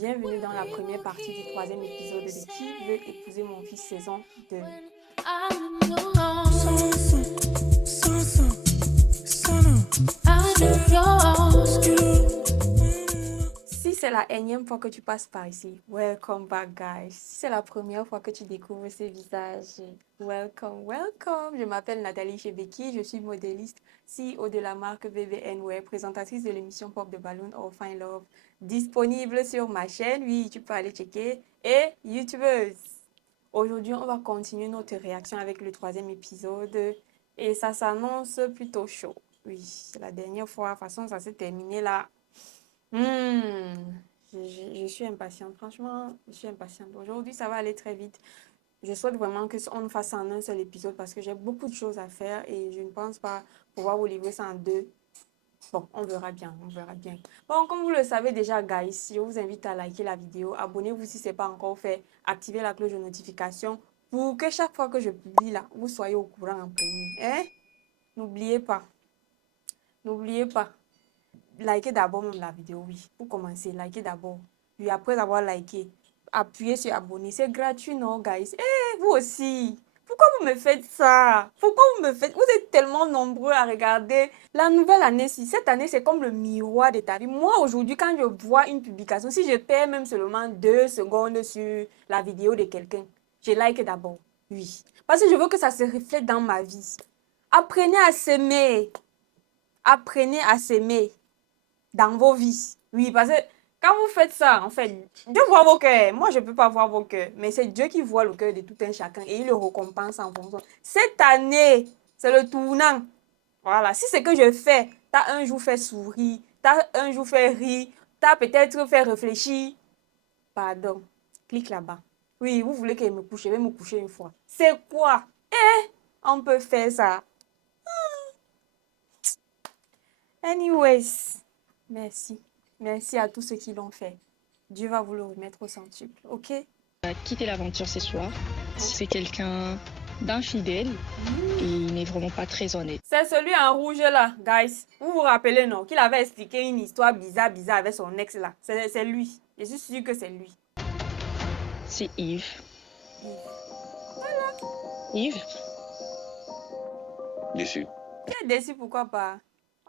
Bienvenue dans la première partie du troisième épisode de Qui veut épouser mon fils saison 2. Si c'est la énième fois que tu passes par ici, welcome back guys. Si c'est la première fois que tu découvres ces visages, welcome, welcome. Je m'appelle Nathalie Chebeki, je suis modéliste, CEO de la marque VVN Wear, présentatrice de l'émission Pop de Balloon All Fine Love, disponible sur ma chaîne, oui, tu peux aller checker, et youtubeuse. Aujourd'hui, on va continuer notre réaction avec le troisième épisode et ça s'annonce plutôt chaud. Oui, la dernière fois, de toute façon, ça s'est terminé là. Je suis impatiente, franchement, je suis impatiente. Aujourd'hui, ça va aller très vite. Je souhaite vraiment qu'on fasse ça en un seul épisode parce que j'ai beaucoup de choses à faire et je ne pense pas pouvoir vous livrer ça en deux. Bon, on verra bien, on verra bien. Bon, comme vous le savez déjà, guys, je vous invite à liker la vidéo. Abonnez-vous si ce n'est pas encore fait. Activez la cloche de notification pour que chaque fois que je publie là, vous soyez au courant en premier. Hein? N'oubliez pas. N'oubliez pas. Likez d'abord même la vidéo, oui. Pour commencer, likez d'abord. Puis après avoir liké, appuyez sur abonner. C'est gratuit, non, guys? Eh, vous aussi. Pourquoi vous me faites ça? Pourquoi vous me faites... Vous êtes tellement nombreux à regarder la nouvelle année. Cette année, c'est comme le miroir de ta vie. Moi, aujourd'hui, quand je vois une publication, si je perds même seulement 2 secondes sur la vidéo de quelqu'un, je like d'abord. Oui. Parce que je veux que ça se reflète dans ma vie. Apprenez à s'aimer. Apprenez à s'aimer dans vos vies. Oui, parce que quand vous faites ça, en fait, Dieu voit vos cœurs. Moi, je ne peux pas voir vos cœurs, mais c'est Dieu qui voit le cœur de tout un chacun et il le récompense en fonction. Cette année, c'est le tournant. Voilà, si c'est que je fais, t'as un jour fait sourire, t'as un jour fait rire, t'as peut-être fait réfléchir. Pardon, clique là-bas. Oui, vous voulez que je me couche, je vais me coucher une fois. C'est quoi? On peut faire ça. Anyways, merci. Merci à tous ceux qui l'ont fait. Dieu va vous le remettre au centuple, ok? A quitté l'aventure ce soir. C'est quelqu'un d'infidèle et il n'est vraiment pas très honnête. C'est celui en rouge là, guys. Vous vous rappelez, non? Qu'il avait expliqué une histoire bizarre avec son ex là. C'est lui. Je suis sûre que c'est lui. C'est Yves. Voilà. Yves? Déçu. Tu es déçu, pourquoi pas?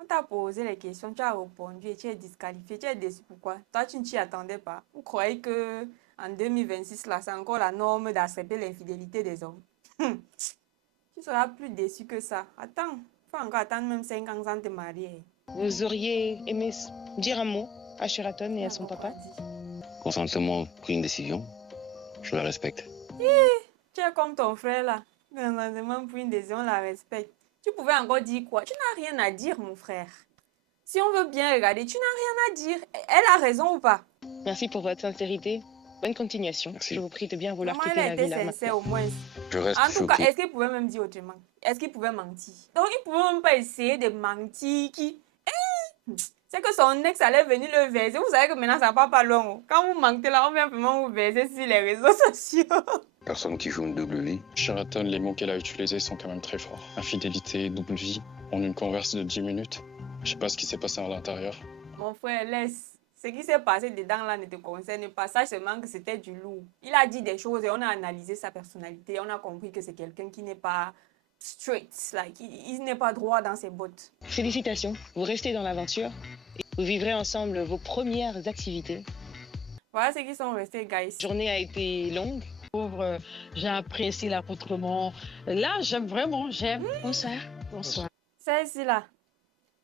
On t'a posé les questions, tu as répondu et tu es disqualifié. Tu es déçu, pourquoi? Toi, tu ne t'y attendais pas. Vous croyez que en 2026 là, c'est encore la norme d'accepter l'infidélité des hommes? Tu seras plus déçu que ça. Attends, faut encore attendre même 5 ans sans te marier. Vous auriez aimé dire un mot à Sheraton et à son papa? Consentement pris une décision, je la respecte. Tu es comme ton frère là. Consentement pour une décision, on la respecte. Tu pouvais encore dire quoi? Tu n'as rien à dire, mon frère. Si on veut bien regarder, tu n'as rien à dire. Elle a raison ou pas? Merci pour votre sincérité. Bonne continuation. Merci. Je vous prie de bien vouloir Comment quitter elle a la été villa sincère maintenant. au moins? Je reste En tout cas, choqué. est-ce qu'il pouvait même dire autrement? Est-ce qu'il pouvait mentir? Donc, il pouvait même pas essayer de mentir. C'est que son ex allait venir le verser. Vous savez que maintenant, ça part pas long. Quand vous mentez là, on vient vraiment vous verser sur les réseaux sociaux. Personne qui joue une double vie. Sheraton, les mots qu'elle a utilisés sont quand même très forts. Infidélité, double vie, en une converse de 10 minutes. Je sais pas ce qui s'est passé à l'intérieur. Mon frère, laisse. Ce qui s'est passé dedans là ne te concerne pas. Sache seulement que c'était du lourd. Il a dit des choses et on a analysé sa personnalité. On a compris que c'est quelqu'un qui n'est pas straight. Like, il n'est pas droit dans ses bottes. Félicitations, vous restez dans l'aventure et vous vivrez ensemble vos premières activités. Voilà ceux qui sont restés, guys. La journée a été longue. Pauvre, j'ai apprécié l'accoutrement. Là, j'aime. Bonsoir. Bonsoir. C'est ici là.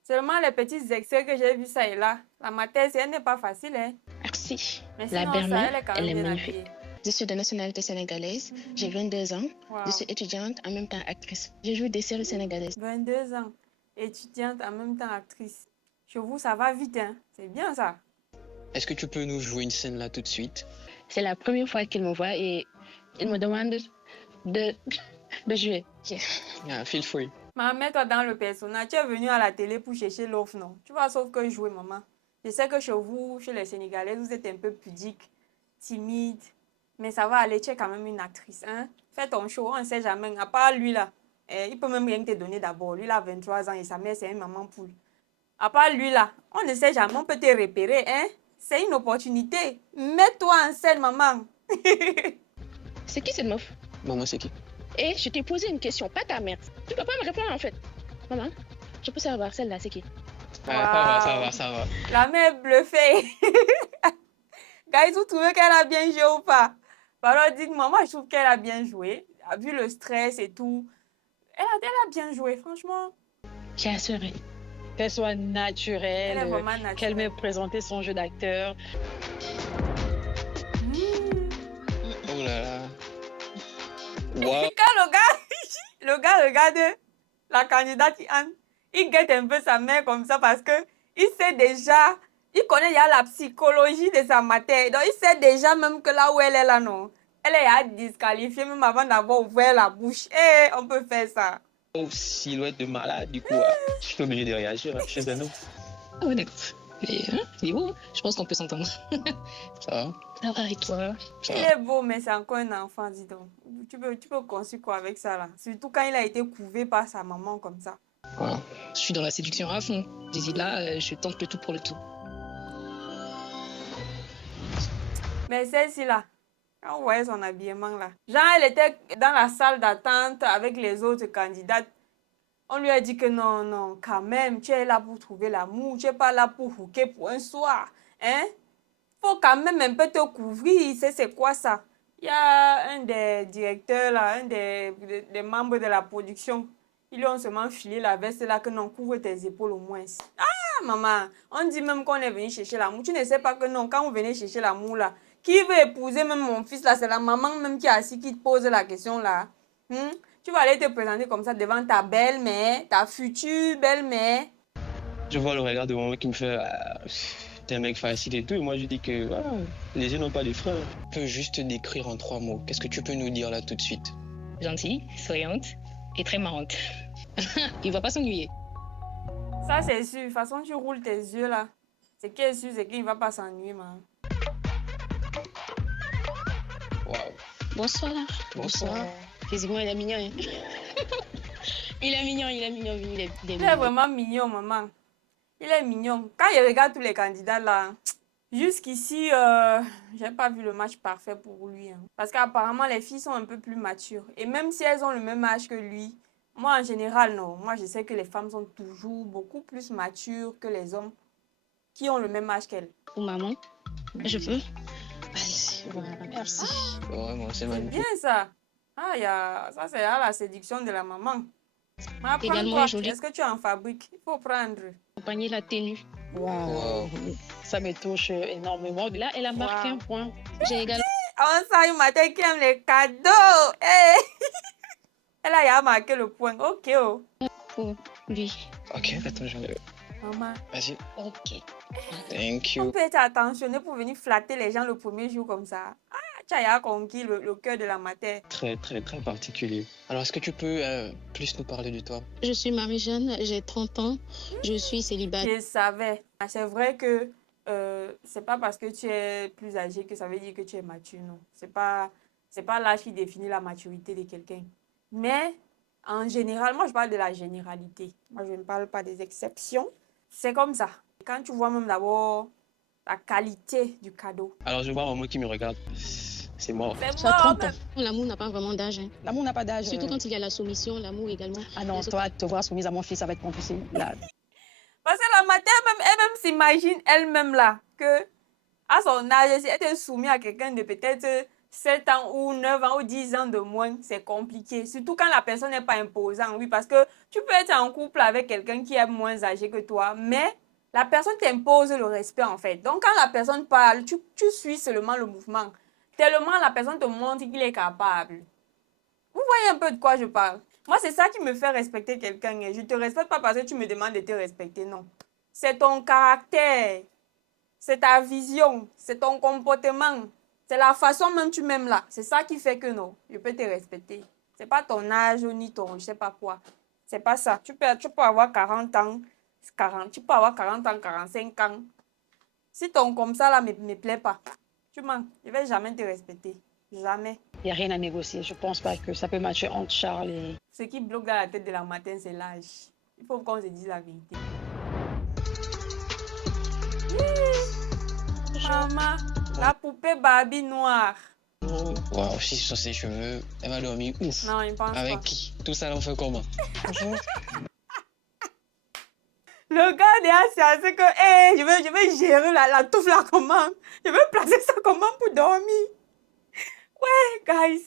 Seulement les petits excès que j'ai vus ça et là. La matière, elle n'est pas facile, hein. Merci. Mais La sinon, ça, belle-mère, elle est quand elle même est bien magnifique. habillée. Je suis de nationalité sénégalaise, j'ai 22 ans, Wow. je suis étudiante, en même temps actrice. Je joue des séries sénégalaises. 22 ans, étudiante, en même temps actrice. Chez vous, ça va vite, hein. C'est bien ça. Est-ce que tu peux nous jouer une scène là tout de suite? C'est la première fois qu'il me voit et il me demande de, de jouer. Yeah, feel free. Maman, mets-toi dans le personnage. Tu es venue à la télé pour chercher l'offre, non? Tu vas sauf que jouer, maman. Je sais que chez vous, chez les Sénégalais, vous êtes un peu pudique, timide. Mais ça va aller, tu es quand même une actrice, hein? Fais ton show, on ne sait jamais. À part lui, là, il peut même rien te donner d'abord. Lui, il a 23 ans et sa mère, c'est une maman poule. À part lui, là, on ne sait jamais, on peut te repérer, hein? C'est une opportunité. Mets-toi en scène, maman. C'est qui cette meuf? Maman, c'est qui? Et je t'ai posé une question, pas ta mère. Tu peux pas me répondre en fait. Maman, je peux savoir celle-là, c'est qui? Ah, ça Wow. va, ça va, ça va. La mère est bluffée. Guys, vous trouvez qu'elle a bien joué ou pas? Alors, dites-moi, moi, je trouve qu'elle a bien joué. Vu le stress et tout. Elle a bien joué, franchement. J'ai assuré. Qu'elle soit Elle est naturelle, vraiment qu'elle m'ait naturelle. présenté son jeu d'acteur. Oh là là. Waouh. Quand le gars regarde la candidate Anne, il guette un peu sa mère comme ça parce que il sait déjà, il connaît déjà la psychologie de sa matière. Donc, il sait déjà même que là où elle est là, non. Elle est à disqualifier même avant d'avoir ouvert la bouche. Eh, on peut faire ça. Oh, silhouette de malade, du coup, je suis obligé de réagir chez un homme. Ah ouais, d'accord. Il est beau, je pense qu'on peut s'entendre. Ça va? Ça va avec toi? Ça Il va. est beau, mais c'est encore un enfant, dis donc. Tu peux construire quoi avec ça, là? Surtout quand il a été couvé par sa maman comme ça. Ouais. Je suis dans la séduction à fond. D'ici là, je tente le tout pour le tout. Mais celle-ci, là, quand on voyait son habillement, là. Genre, elle était dans la salle d'attente avec les autres candidates. On lui a dit que non, non, quand même, tu es là pour trouver l'amour. Tu n'es pas là pour hooker pour un soir. Hein? Faut quand même un peu te couvrir. C'est quoi ça? Il y a un des directeurs, là, un des membres de la production. Ils lui ont seulement filé la veste là que non, couvre tes épaules au moins. Ah, maman, on dit même qu'on est venu chercher l'amour. Tu ne sais pas que non, quand vous venez chercher l'amour là, qui veut épouser même mon fils là, c'est la maman même qui est assise qui te pose la question là. Tu vas aller te présenter comme ça devant ta belle-mère, ta future belle-mère. Je vois le regard de maman qui me fait t'es un mec facile et tout. Et moi, je dis que les jeunes n'ont pas de freins. Tu peux juste décrire en 3 mots. Qu'est-ce que tu peux nous dire là tout de suite? Gentille, souriante et très marrante. Il va pas s'ennuyer. Ça, c'est sûr. De toute façon, tu roules tes yeux là. Ce qui est sûr, c'est qu'il ne va pas s'ennuyer, man. Waouh. Bonsoir. Bonsoir. Physiquement, il est mignon. Hein. Il est mignon. Il est Il est mignon. vraiment mignon, maman. Il est mignon. Quand il regarde tous les candidats là, jusqu'ici, j'ai pas vu le match parfait pour lui. Hein. Parce qu'apparemment, les filles sont un peu plus matures. Et même si elles ont le même âge que lui, moi en général, non. Moi, je sais que les femmes sont toujours beaucoup plus matures que les hommes qui ont le même âge qu'elles. Pour maman, je peux. Voilà, merci. Vraiment, c'est C'est magnifique. bien ça. Ça, c'est à la séduction de la maman. Mais Également prends-toi. joli. Est-ce que tu en fabriques? Il faut prendre. Accompagner la tenue. Wow. Ça me touche énormément. Là, elle a marqué Wow. un point. J'ai également On sent une matin qui aime les cadeaux. Hey. Elle a marqué le point. Ok, oh. pour lui. Ok, attends, j'en ai. Maman, Vas-y. Ok. Thank on you. peut être attentionné pour venir flatter les gens le premier jour comme ça. Ah, tu as conquis le cœur de la matière. Très, très, très particulier. Alors, est-ce que tu peux plus nous parler de toi? Je suis Marie-Jeanne, j'ai 30 ans. Je suis célibataire. Je savais. C'est vrai que c'est pas parce que tu es plus âgé que ça veut dire que tu es mature, non. C'est pas l'âge qui définit la maturité de quelqu'un. Mais en général, moi je parle de la généralité. Moi je ne parle pas des exceptions. C'est comme ça. Quand tu vois même d'abord la qualité du cadeau. Alors, je vois maman qui me regarde. C'est mort. C'est Tu as 30 bon, ans. L'amour n'a pas vraiment d'âge. Hein. L'amour n'a pas d'âge. Surtout quand il y a la soumission, l'amour également. Ah non, toi, te voir soumise à mon fils, ça va être compliqué. Là. parce que la matière, elle-même s'imagine elle-même là que à son âge, si elle est soumise à quelqu'un de peut-être 7 ans ou 9 ans ou 10 ans de moins, c'est compliqué. Surtout quand la personne n'est pas imposante, oui, parce que tu peux être en couple avec quelqu'un qui est moins âgé que toi, mais la personne t'impose le respect en fait. Donc quand la personne parle, tu suis seulement le mouvement. Tellement la personne te montre qu'il est capable. Vous voyez un peu de quoi je parle? Moi, c'est ça qui me fait respecter quelqu'un. Je ne te respecte pas parce que tu me demandes de te respecter, non. C'est ton caractère, c'est ta vision, c'est ton comportement, c'est la façon même tu m'aimes là. C'est ça qui fait que non, je peux te respecter. C'est pas ton âge ni ton je sais pas quoi. C'est pas ça. Tu peux avoir 40 ans, tu peux avoir 40 ans, 45 ans. Si ton comme ça là me plaît pas, tu mens. Je vais jamais te respecter. Jamais. Il n'y a rien à négocier. Je pense pas que ça peut matcher entre Charles et... Ce qui bloque dans la tête de la matin, c'est l'âge. Il faut qu'on se dise la vérité. Maman, la poupée Barbie noire. Waouh, si sur ses cheveux, elle va dormir ouf. Non, il pense Avec pas. qui? Tout ça, on fait comment? Bonjour. Le gars derrière, c'est assez que, je vais gérer la touffe là comment? Je vais placer ça comment pour dormir? Ouais, guys.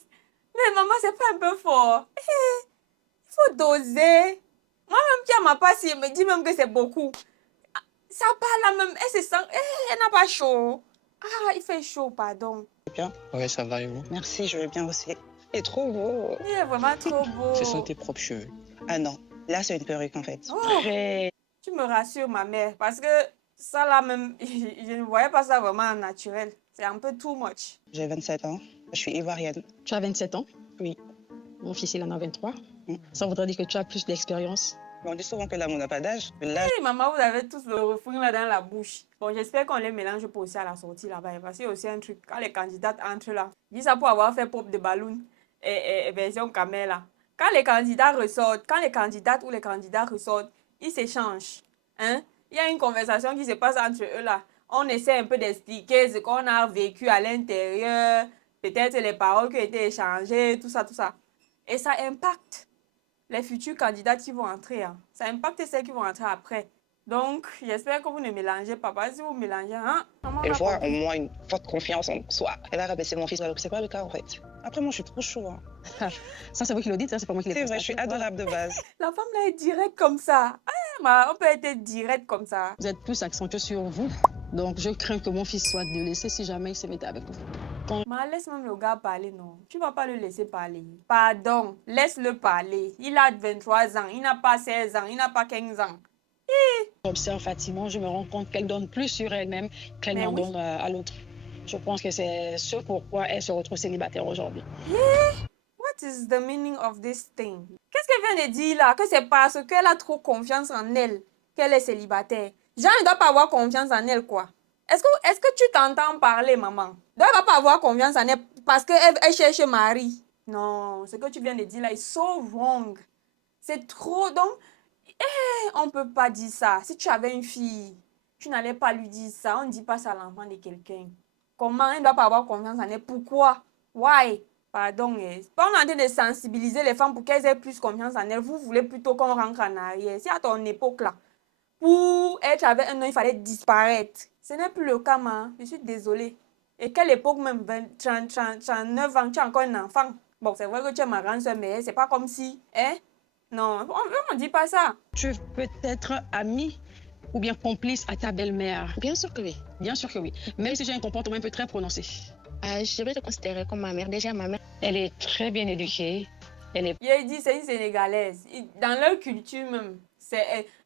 Mais maman, c'est pas un peu fort. Il faut doser. Moi-même qui a ma passe, elle me dit même que c'est beaucoup. Ça part là même, elle se sent, elle n'a pas chaud. Ah, il fait chaud, pardon. Ouais, ça va et vous? Merci, je veux bien aussi. Il est trop beau. Il est vraiment trop beau. Ce sont tes propres cheveux. Ah non, là c'est une perruque en fait. Oh, Très... tu me rassures, ma mère, parce que ça là même, je ne voyais pas ça vraiment naturel. C'est un peu too much. J'ai 27 ans, je suis ivoirienne. Tu as 27 ans? Oui. Mon fils, il en a 23. Mm. Ça voudrait dire que tu as plus d'expérience. On dit souvent que l'amour n'a pas d'âge. L'âge, Hey, maman, vous avez tous le refrain là dans la bouche. Bon, j'espère qu'on les mélange pas aussi à la sortie là-bas. Parce qu'il y a aussi un truc, quand les candidates entrent là, je dis ça pour avoir fait pop de ballon et version camel là. Quand les candidats ressortent, quand les candidates ou les candidats ressortent, ils s'échangent. Hein? Il y a une conversation qui se passe entre eux là. On essaie un peu d'expliquer ce qu'on a vécu à l'intérieur, peut-être les paroles qui ont été échangées, tout ça, tout ça. Et ça impacte les futurs candidats qui vont entrer. Hein. Ça impacte ceux qui vont entrer après. Donc, j'espère que vous ne mélangez pas. Parce que si vous mélangez, hein, maman elle va voit en compris. moi une forte confiance en soi. Elle va rabaisser mon fils alors que c'est pas le cas en fait. Après moi je suis trop chaud. Hein. Ça, c'est vous qui le dites, ça, c'est pas moi qui le C'est dis. vrai, je suis adorable de base. La femme là est directe comme ça. Ah, on peut être direct comme ça. Vous êtes plus accentué sur vous. Donc, je crains que mon fils soit délaissé si jamais il se mettait avec vous. Mais laisse même le gars parler, non. Tu vas pas le laisser parler. Pardon, laisse-le parler. Il a 23 ans, il n'a pas 16 ans, il n'a pas 15 ans. J'observe Fatima, je me rends compte qu'elle donne plus sur elle-même qu'elle Mais n'en oui. donne à l'autre. Je pense que c'est ce pourquoi elle se retrouve célibataire aujourd'hui. What is the meaning of this thing? Qu'est-ce qu'elle vient de dire là? Que c'est parce qu'elle a trop confiance en elle qu'elle est célibataire. Jean ne doit pas avoir confiance en elle, quoi. Est-ce que tu t'entends parler, maman? Elle ne doit pas avoir confiance en elle parce qu'elle cherche mari. Non, ce que tu viens de dire là est so wrong. C'est trop. Donc, on ne peut pas dire ça. Si tu avais une fille, tu n'allais pas lui dire ça. On ne dit pas ça à l'enfant de quelqu'un. Comment elle ne doit pas avoir confiance en elle? Pourquoi? Why? Pardon. On est en train de sensibiliser les femmes pour qu'elles aient plus confiance en elles. Vous voulez plutôt qu'on rentre en arrière. Si à ton époque là, pour être avec un homme, il fallait disparaître. Ce n'est plus le cas, maman. Je suis désolée. Et quelle époque même, 39 ans, tu es encore un enfant. Bon, c'est vrai que tu es ma grande soeur, mais c'est pas comme si, hein? Non, on ne dit pas ça. Tu peux être ami ou bien complice à ta belle-mère. Bien sûr que oui. Bien sûr que oui. Même si j'ai un comportement un peu très prononcé. Je vais te considérer comme ma mère. Déjà, ma mère. Elle est très bien éduquée. Elle est... Il a dit c'est une Sénégalaise. Dans leur culture même,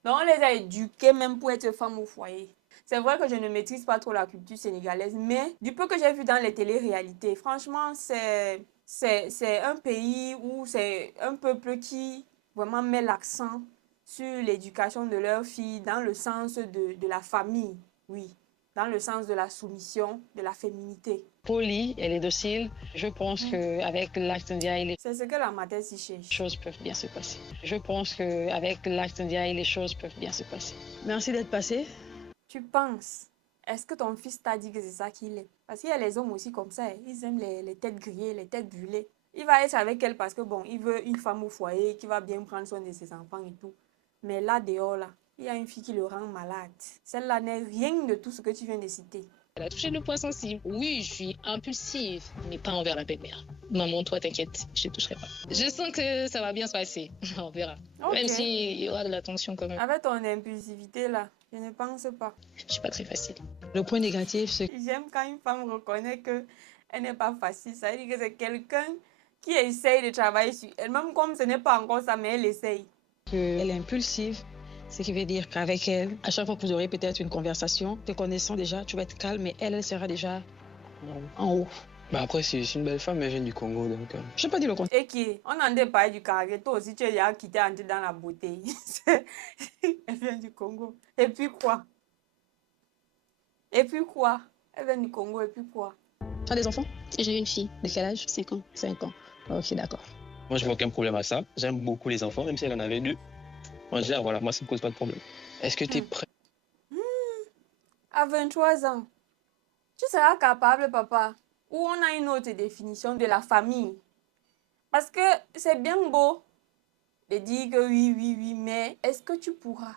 donc on les a éduqués même pour être femme au foyer. C'est vrai que je ne maîtrise pas trop la culture sénégalaise, mais du peu que j'ai vu dans les télé-réalités, franchement, c'est un pays où c'est un peuple qui vraiment met l'accent sur l'éducation de leurs filles dans le sens de la famille, oui, dans le sens de la soumission, de la féminité. Polie, elle est docile. Je pense qu'avec l'acte d'IA, les C'est ce que la mater s'y cherche. choses peuvent bien se passer. Je pense qu'avec l'acte d'IA, les choses peuvent bien se passer. Merci d'être passé. Tu penses, est-ce que ton fils t'a dit que c'est ça qu'il est? Parce qu'il y a les hommes aussi comme ça, ils aiment les têtes grillées, les têtes brûlées. Il va être avec elle parce que bon, il veut une femme au foyer qui va bien prendre soin de ses enfants et tout. Mais là, dehors, là, il y a une fille qui le rend malade. Celle-là n'est rien de tout ce que tu viens de citer. Elle a touché le point sensible. Oui, je suis impulsive, mais pas envers la belle-mère. Maman, toi, t'inquiète, je ne toucherai pas. Je sens que ça va bien se passer. On verra. Ok. Même s'il y aura de la tension quand même. Avec ton impulsivité là, je ne pense pas. Je suis pas très facile. Le point négatif, c'est J'aime quand une femme reconnaît qu'elle n'est pas facile. Ça veut dire que c'est quelqu'un qui essaye de travailler sur elle. Même comme ce n'est pas encore ça, mais elle essaye. qu'elle est impulsive. Ce qui veut dire qu'avec elle, à chaque fois que vous aurez peut-être une conversation, te connaissant déjà, tu vas être calme, mais elle sera déjà en haut. Bah après, c'est une belle femme, elle vient du Congo, donc... Je n'ai pas dit le contraire. Et qui on en a parlé du caractère. Toi aussi, tu es déjà quitté entrer dans la beauté. Elle vient du Congo. Et puis quoi? Et puis quoi? Elle vient du Congo, et puis quoi? Tu as des enfants? J'ai une fille, De quel âge? 5 ans. 5 ans. Ok, d'accord. Moi, je vois aucun problème à ça. J'aime beaucoup les enfants, même si elle en avait 2. Moi, je dis, voilà, moi, ça me cause pas de problème. Est-ce que tu es prêt? À 23 ans. Tu seras capable, papa, ou on a une autre définition de la famille. Parce que c'est bien beau de dire que oui, oui, oui, mais est-ce que tu pourras?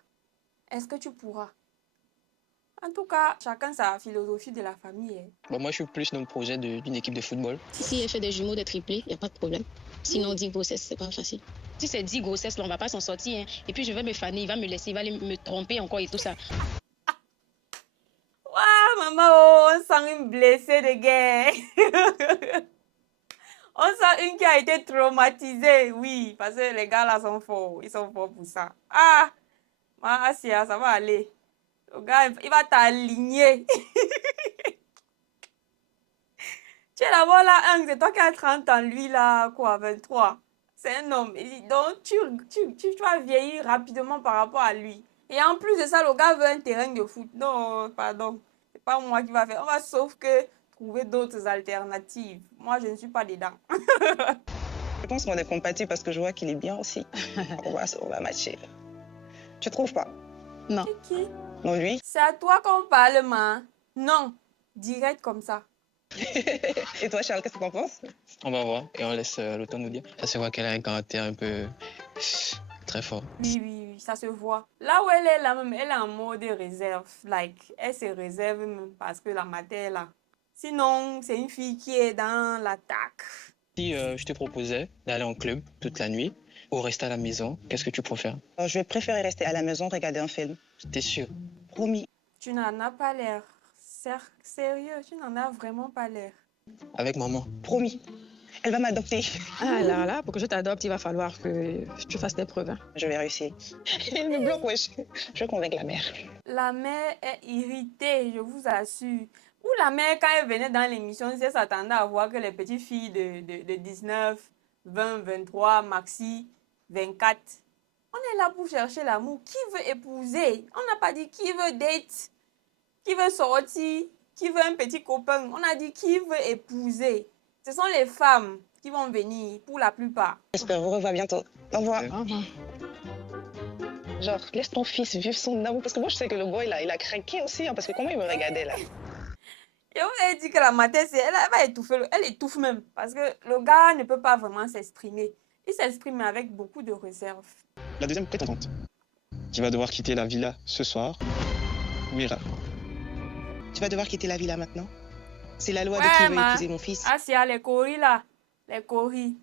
Est-ce que tu pourras? En tout cas, chacun sa philosophie de la famille. Hein. Bon, moi, je suis plus dans le projet d'une équipe de football. Si elle fait des jumeaux, des triplés, il n'y a pas de problème. Sinon, 10 grossesses, c'est pas facile. Si c'est 10 grossesses, là, on va pas s'en sortir. Hein. Et puis, je vais me faner, il va me laisser, il va aller me tromper encore et tout ça. Waouh, maman, oh, on sent une blessée de guerre. On sent une qui a été traumatisée, oui, parce que les gars là sont forts, ils sont forts pour ça. Ah, ma Asia, ça va aller. Le gars, il va t'aligner. Tu es d'abord là, c'est toi qui as 30 ans, lui là, quoi, 23. C'est un homme. Et donc, tu vas vieillir rapidement par rapport à lui. Et en plus de ça, le gars veut un terrain de foot. Non, pardon. C'est pas moi qui va faire. On va sauf que trouver d'autres alternatives. Moi, je ne suis pas dedans. Je pense qu'on est compatibles parce que je vois qu'il est bien aussi. On va matcher. Tu trouves pas? Non. C'est qui? Non, lui? C'est à toi qu'on parle, man. Non. Direct comme ça. Et toi, Charles, qu'est-ce que tu en penses? On va voir et on laisse l'automne nous dire. Ça se voit qu'elle a un caractère un peu très fort. Oui, oui, oui, ça se voit. Là où elle est là même, elle est en mode réserve. Like, elle se réserve même parce que la mater est là. Sinon, c'est une fille qui est dans l'attaque. Si je te proposais d'aller en club toute la nuit ou rester à la maison, qu'est-ce que tu préfères? Alors, je vais préférer rester à la maison, regarder un film. T'es sûr? Promis. Tu n'en as pas l'air. Sérieux, tu n'en as vraiment pas l'air. Avec maman. Promis. Elle va m'adopter. Ah là, pour que je t'adopte, il va falloir que tu fasses tes preuves. Hein. Je vais réussir. Elle me bloque, wesh. Je vais convaincre la mère. La mère est irritée, je vous assure. Ou la mère, quand elle venait dans l'émission, elle s'attendait à voir que les petites filles de 19, 20, 23, maxi, 24. On est là pour chercher l'amour. Qui veut épouser? On n'a pas dit qui veut date, qui veut sortir, qui veut un petit copain. On a dit qui veut épouser. Ce sont les femmes qui vont venir pour la plupart. J'espère vous revoir bientôt. Au revoir. Au revoir. Genre, laisse ton fils vivre son amour. Parce que moi, je sais que le boy, là, il a craqué aussi. Hein, parce que comment il me regardait, là? Je vous ai dit que la mater, elle va étouffer. Elle étouffe même. Parce que le gars ne peut pas vraiment s'exprimer. Il s'exprime avec beaucoup de réserve. La deuxième prétendante, qui va devoir quitter la villa ce soir, Mira. Tu vas devoir quitter la villa maintenant. C'est la loi Ouais, de qui veut ma. épouser mon fils. Ah, s'il y a les coris là, les coris,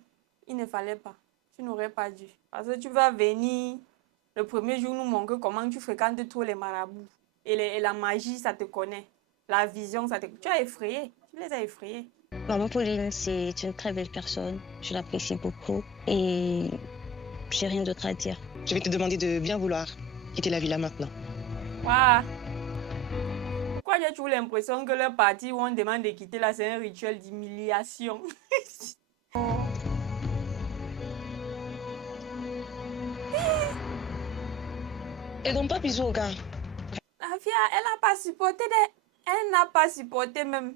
il ne fallait pas. Tu n'aurais pas dû. Parce que tu vas venir, le premier jour, nous montrer comment tu fréquentes tous les marabouts. Et la magie, ça te connaît. La vision, ça te... Tu as effrayé. Tu les as effrayés. Maman Pauline, c'est une très belle personne. Je l'apprécie beaucoup et j'ai rien d'autre à dire. Je vais te demander de bien vouloir quitter la villa maintenant. Waouh. Pourquoi j'ai toujours l'impression que leur partie où on demande de quitter là, c'est un rituel d'humiliation. Et donc pas bisous au gars. La fille, elle n'a pas supporté. Elle n'a pas supporté même.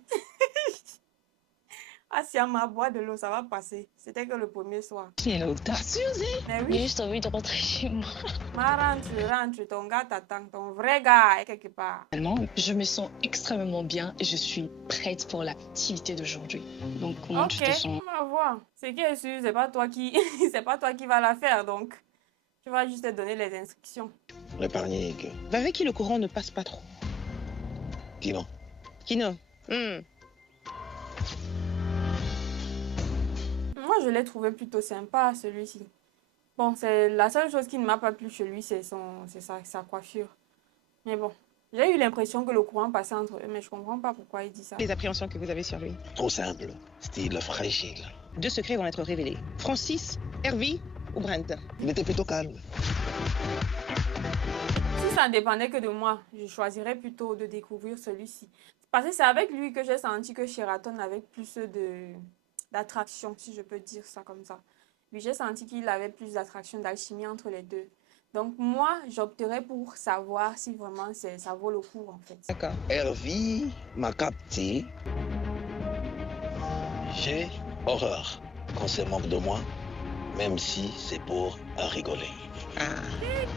Ah, si elle m'a boire de l'eau, ça va passer. C'était que le premier soir. Elle est audacieuse, hein? Mais J'ai oui, juste envie de rentrer chez moi. rentre. Ton gars t'attend. Ton vrai gars est quelque part. Je me sens extrêmement bien et je suis prête pour l'activité d'aujourd'hui. Donc, comment tu te Ok, sens? on va voir. Ce qui est sûr, c'est pas toi qui, c'est pas toi qui vas la faire. Donc, tu vas juste te donner les instructions. L'épargner que. Va avec qui le courant ne passe pas trop. Qui non? Kino. Moi, je l'ai trouvé plutôt sympa, celui-ci. Bon, c'est la seule chose qui ne m'a pas plu chez lui, c'est sa coiffure. Mais bon, j'ai eu l'impression que le courant passait entre eux, mais je comprends pas pourquoi il dit ça. Les appréhensions que vous avez sur lui. Trop simple. Style fragile. 2 secrets vont être révélés. Francis, Hervey ou Brent. Il était plutôt calme. Si ça ne dépendait que de moi, je choisirais plutôt de découvrir celui-ci. Parce que c'est avec lui que j'ai senti que Sheraton avait plus d'attraction, si je peux dire ça comme ça. Puis j'ai senti qu'il avait plus d'attraction, d'alchimie entre les deux. Donc moi, j'opterais pour savoir si vraiment ça vaut le coup en fait. D'accord. Hervey m'a capté. J'ai horreur quand c'est moque de moi, même si c'est pour rigoler.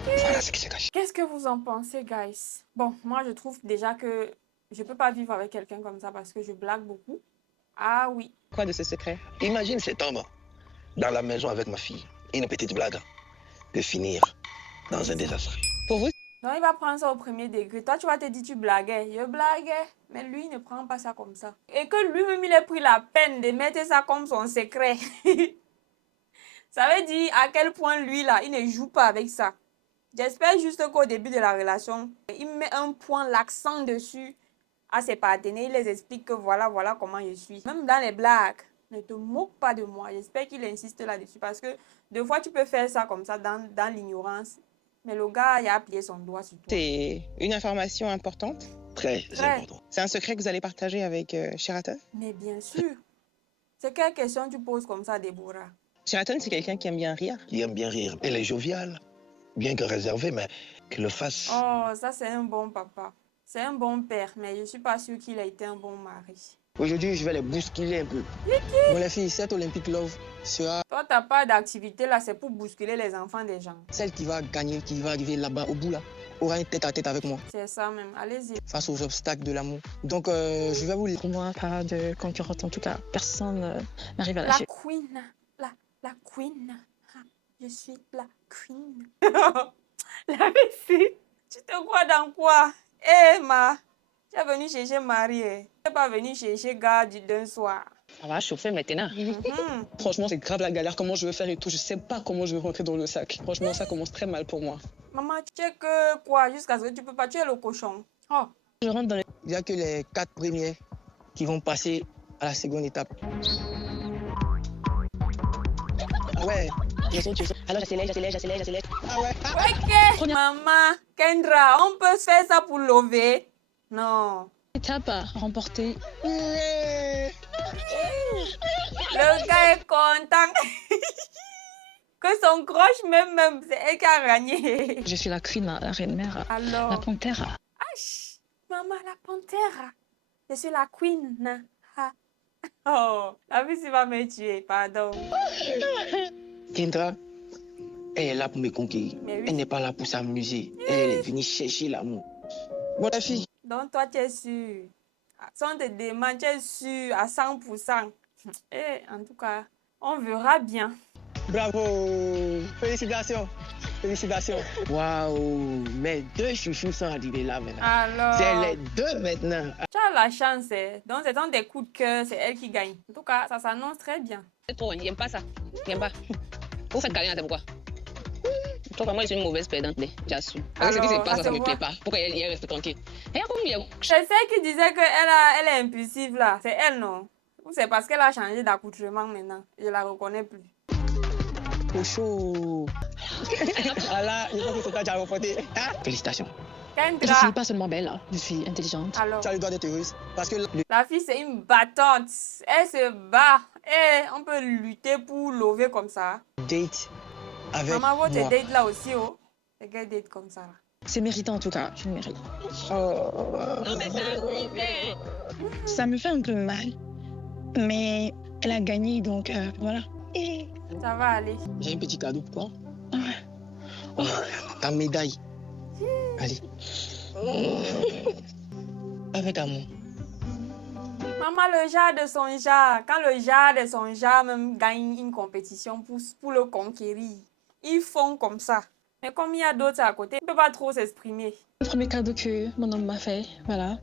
Voilà ce qui s'est caché. Qu'est-ce que vous en pensez, guys? Bon, moi je trouve déjà que Je peux pas vivre avec quelqu'un comme ça parce que je blague beaucoup. Ah oui. Quoi de ce secret? Imagine cet homme dans la maison avec ma fille. Une petite blague de finir dans un désastre. Pour vous, Donc, il va prendre ça au premier degré. Toi, tu vas te dire, tu blaguais. Je blaguais. Mais lui, il ne prend pas ça comme ça. Et que lui-même, il ait pris la peine de mettre ça comme son secret. Ça veut dire à quel point lui, là, il ne joue pas avec ça. J'espère juste qu'au début de la relation, il met un point, l'accent dessus à ses partenaires. Il les explique que voilà comment je suis. Même dans les blagues, ne te moque pas de moi. J'espère qu'il insiste là-dessus parce que des fois, tu peux faire ça comme ça dans l'ignorance. Mais le gars, il a appuyé son doigt sur toi. c'est une information importante. Très important. C'est un secret que vous allez partager avec Sheraton. Mais bien sûr. C'est quelle question tu poses comme ça, Déborah? Sheraton, c'est quelqu'un qui aime bien rire. Il aime bien rire. Elle est joviale, bien que réservée, mais qu'il le fasse. Oh, ça c'est un bon papa. C'est un bon père, mais je suis pas sûre qu'il a été un bon mari. Aujourd'hui, je vais les bousculer un peu. Bon, les filles, cette Olympic Love sera Toi, t'as pas d'activité là, c'est pour bousculer les enfants des gens. celle qui va gagner, qui va arriver là-bas au bout, là, aura une tête à tête avec moi C'est ça même. Allez-y. face aux obstacles de l'amour. Donc, je vais vous Pour moi, pas de concurrente. En tout cas, personne n'arrive à La lâcher. queen. La queen. Ah, je suis la queen. La fille, tu te crois dans quoi? Eh, ma, tu es venue chercher Marie. Tu n'es pas venue chercher gars d'un soir. On va chauffer maintenant. Mhm. Franchement, c'est grave la galère. Comment je vais faire et tout. Je sais pas comment je vais rentrer dans le sac. Franchement, ça commence très mal pour moi. Maman, tu sais que quoi? Jusqu'à ce que tu peux pas tuer le cochon. Oh. Je rentre dans les... Il n'y a que les 4 premiers qui vont passer à la seconde étape. Ah ouais, Alors j'accélère. ah ouais. Ok, maman, Kendra, on peut faire ça pour lever? Non. Étape à remporter. Le gars est content. Que son croche même, c'est elle qui a gagné. Je suis la queen, la reine mère, la Alors, panthère. Aïe, maman, la panthère. Je suis la queen. Ah. Oh, la fille va me tuer, pardon. Kendra, elle est là pour me conquérir. Mais oui. Elle n'est pas là pour s'amuser. Elle est venue chercher l'amour. Bon, les filles, Donc, toi, tu es sûr. Si on te demande, tu es sûr à 100%. Et en tout cas, on verra bien. bravo. Félicitations. Félicitations. Waouh, mes deux chouchous sont arrivés là maintenant. Alors, C'est les deux maintenant. tu as la chance. Donc, c'est dans des coups de cœur, c'est elle qui gagne. En tout cas, ça s'annonce très bien. C'est trop, il n'aime pas ça. Il n'aime pas. Vous faites câlin, c'est pourquoi? Toi, vraiment, je suis une mauvaise perdante, j'assume. Parce que ce qui se Alors, passe, ça ça se ne me voit. plaît pas. Pourquoi elle reste tranquille? Et comme il y a... C'est celle qui disait qu'elle est impulsive là. C'est elle, non? Ou c'est parce qu'elle a changé d'accoutrement maintenant? Je la reconnais plus. Au chaud. Ah là, je pense que c'est toi qui as remporté. Ah, Félicitations. Je Kendra. suis pas seulement belle, je suis intelligente. Alors, tu as le droit d'être heureuse. Parce que la fille, c'est une battante. Elle se bat. Et on peut lutter pour lever comme ça. date avec Maman, votre moi. date là aussi, oh. C'est quel date comme ça là? C'est méritant en tout cas, je le mérite. Ça me fait un peu mal. Mais elle a gagné, donc voilà. Ça va aller. J'ai un petit cadeau pour toi. Oh, ta médaille. Allez. Avec amour. Maman, le genre de son genre, quand le genre de son genre même gagne une compétition pour le conquérir, ils font comme ça. Mais comme il y a d'autres à côté, ils ne peuvent pas trop s'exprimer. Le premier cadeau que mon homme m'a fait, voilà,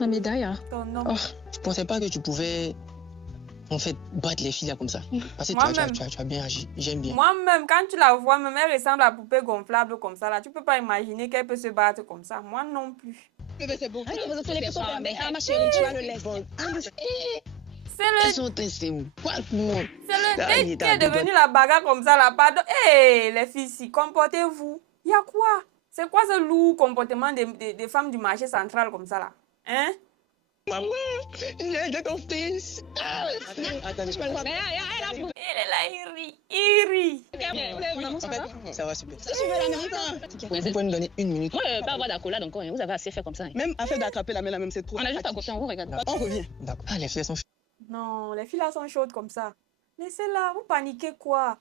ma médaille. Hein. Ton nom. Oh, je pensais pas que tu pouvais en fait battre les filles là comme ça. Parce que Moi-même. tu as bien agi. J'aime bien. Moi-même, quand tu la vois, même elle ressemble à poupée gonflable comme ça là. Tu peux pas imaginer qu'elle peut se battre comme ça. Moi non plus. C'est bon. Ma chérie, tu vas le laisser. C'est Elles le, sont testées où? Quoi tout le monde? c'est le Ah, date il qui est est à deux devenu la bagarre comme ça là. Pardon. Hé, les filles, si, comportez-vous. Il y a quoi? C'est quoi ce lourd comportement des femmes du marché central comme ça là? Hein? Maman, j'ai ton fils. Attends, je peux Il est là, il rit. Il rit. En fait, ça va super. Ouais, Vous pouvez me donner une minute. Moi, pas avoir d'accolade encore, hein. Vous avez assez fait comme ça. Hein. Même afin d'attraper la main là même, c'est trop. On a juste à côté, on vous regarde. On revient. D'accord. Ah, les filles sont Non, les filles là sont chaudes comme ça. Laissez-la, vous paniquez quoi?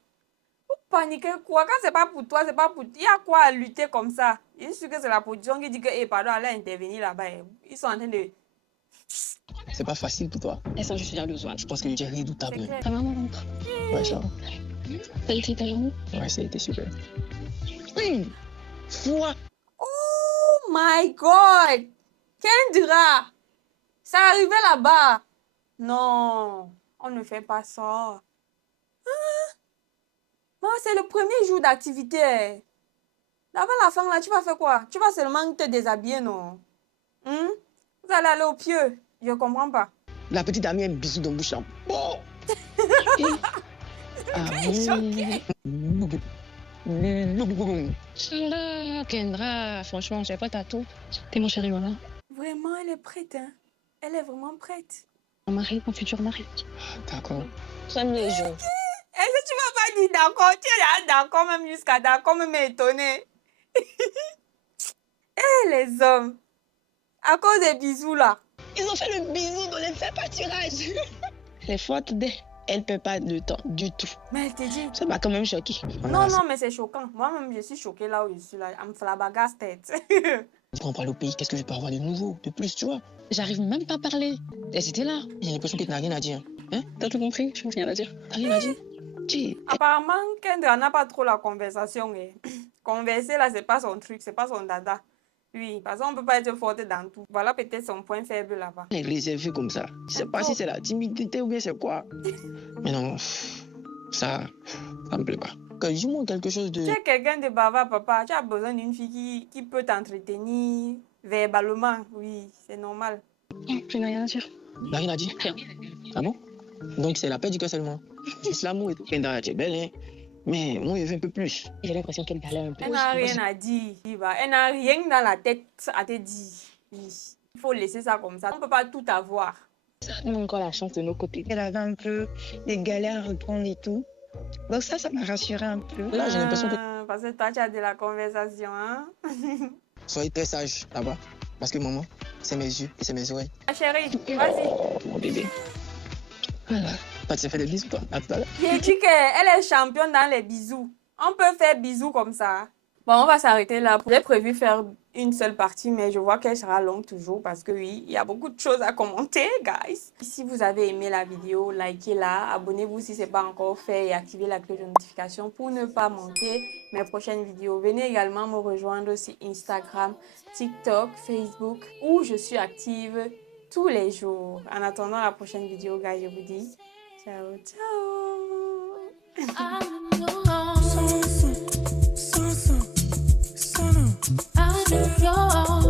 Vous paniquez quoi? Quand c'est pas pour toi, c'est pas pour... Il y a quoi à lutter comme ça? Je suis sûr que c'est la position qui dit que, pardon, allez intervenir là-bas. Ils sont en train de C'est pas facile pour toi. Elles sont juste jalouses. Je pense que je dirais C'est redoutable. clair. Ta maman rentre. Ouais, ça va. T'as été ta journée? Ouais, ça a été super. Foi. Oh my God! Kendra! Ça arrivait là-bas. Non, on ne fait pas ça. Non, c'est le premier jour d'activité. Avant la fin, là, tu vas faire quoi? Tu vas seulement te déshabiller, non? Vous allez aller au pieu. Je comprends pas. La petite amie a un bisou dans la bouche. Bon. Là, Kendra, franchement, j'ai pas ta tout. T'es mon chéri, voilà. Vraiment, elle est prête, hein? Elle est vraiment prête. Mon mari, mon futur mari. D'accord. J'aime les jeux. Est-ce que tu m'as pas dit d'accord? Tu es là d'accord, même jusqu'à d'accord, même étonné. Eh, les hommes. À cause des bisous, là. Ils ont fait le bisou dans les faits pâturage. Les fautes elle ne peut pas le temps du tout. Mais elle te dit. Ça m'a quand même choqué. Non, non, mais c'est choquant. Moi-même, je suis choquée là où je suis là. Elle me flabbergasse tête. Quand on parle au pays, qu'est-ce que je peux avoir de nouveau, de plus, tu vois? J'arrive même pas à parler. Elles étaient là. J'ai l'impression que tu n'as rien à dire. Hein? T'as tout compris? Je n'ai rien à dire. T'as rien à dire? Tu... Apparemment, Kendra n'a pas trop la conversation. Converser, là, c'est pas son truc, c'est pas son dada. Oui, parce qu'on ne peut pas être forte dans tout. Voilà peut-être son point faible là-bas. Elle est réservée comme ça. Je sais pas si c'est la timidité ou bien c'est quoi. Mais non, ça me plaît pas. Dis-moi quelque chose de... Tu es quelqu'un de bavard, papa. Tu as besoin d'une fille qui peut t'entretenir verbalement. Oui, c'est normal. Je n'ai rien à dire. T'as rien à dire? Rien. Ah bon? Donc c'est la paix du cœur seulement. C'est l'amour. Kendra, tu es belle, hein? Mais moi, je veux un peu plus. J'ai l'impression qu'elle galère un peu. Elle n'a rien à dire. Elle n'a rien dans la tête à te dire. Oui. Il faut laisser ça comme ça. On ne peut pas tout avoir. On a encore la chance de nos côtés. Elle avait un peu des galères à reprendre et tout. Donc ça m'a rassurée un peu. Là, j'ai l'impression que... Parce que toi, tu as de la conversation, hein? Soyez très sage là-bas. Parce que maman, c'est mes yeux et c'est mes oreilles. Ma chérie, vas-y. Mon bébé. Voilà. Toi, tu as fait des bisous, toi, à tout à l'heure. J'ai dit qu'elle est championne dans les bisous. On peut faire bisous comme ça. Bon, on va s'arrêter là. J'ai prévu faire une seule partie, mais je vois qu'elle sera longue toujours parce que oui, il y a beaucoup de choses à commenter, guys. Si vous avez aimé la vidéo, likez-la, abonnez-vous si ce n'est pas encore fait et activez la cloche de notification pour ne pas manquer mes prochaines vidéos. Venez également me rejoindre sur Instagram, TikTok, Facebook, où je suis active tous les jours. En attendant la prochaine vidéo, guys, je vous dis ciao, ciao. I know